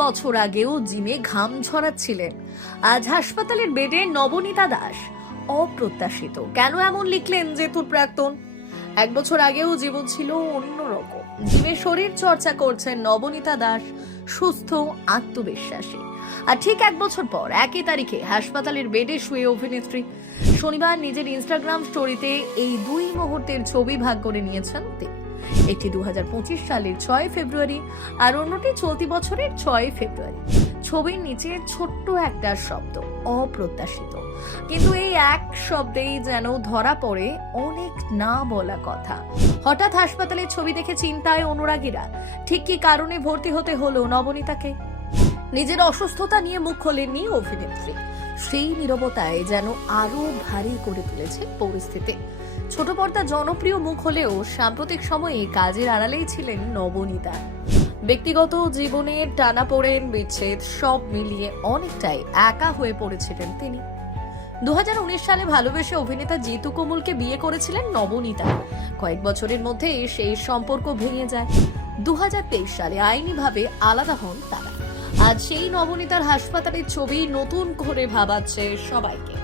বছর আগেও জিমে ঘাম ঝরাচ্ছিলেন, আজ হাসপাতালের বেডে নবনীতা দাস। অপ্রত্যাশিত কেন এমন লিখলেন জেতুর প্রাক্তন? 1 বছর আগেও জীবন ছিল অন্যরকম। জিমে শরীর চর্চা করছেন নবনীতা দাস, সুস্থ, আত্মবিশ্বাসী। আর ঠিক 1 বছর পর 1 তারিখে হাসপাতালের বেডে শুয়ে অভিনেত্রী। শনিবার নিজের ইনস্টাগ্রাম স্টোরিতে এই 2 মুহূর্তের ছবি ভাগ করে নিয়েছেন তিনি। একটি 2025 সালের 6 ফেব্রুয়ারি আর অন্যটি চলতি বছরের 6 ফেব্রুয়ারি। ছবির নিচে ছোট্ট একটা শব্দ, অপ্রত্যাশিত। কিন্তু এই এক শব্দেই যেন ধরা পড়ে অনেক না বলা কথা। হঠাৎ হাসপাতালের ছবি দেখে চিন্তায় অনুরাগীরা। ঠিক কি কারণে ভর্তি হতে হলো নবনীতাকে? নিজের অসুস্থতা নিয়ে মুখ খোলেননি অভিনেত্রী। সেই নীরবতায় যেন আরো ভারী করে তুলেছে পরিস্থিতি। ছোট পর্দা জনপ্রিয় মুখ হলেও সাম্প্রতিক সময়ে কাজের আড়ালেই ছিলেন নবনীতা। ব্যক্তিগত জীবনের টানাপোড়েন, বিচ্ছেদ সব মিলিয়ে অনেকটাই একা হয়ে পড়েছিলেন তিনি। 2019 সালে ভালোবেসে অভিনেতা জিতু কমলকে বিয়ে করেছিলেন নবনীতা। কয়েক বছরের মধ্যে সেই সম্পর্ক ভেঙে যায়। 2023 সালে আইনিভাবে আলাদা হন তারা। আজ সেই নবনীতার হাসপাতালের ছবি নতুন করে ভাবাচ্ছে সবাইকে।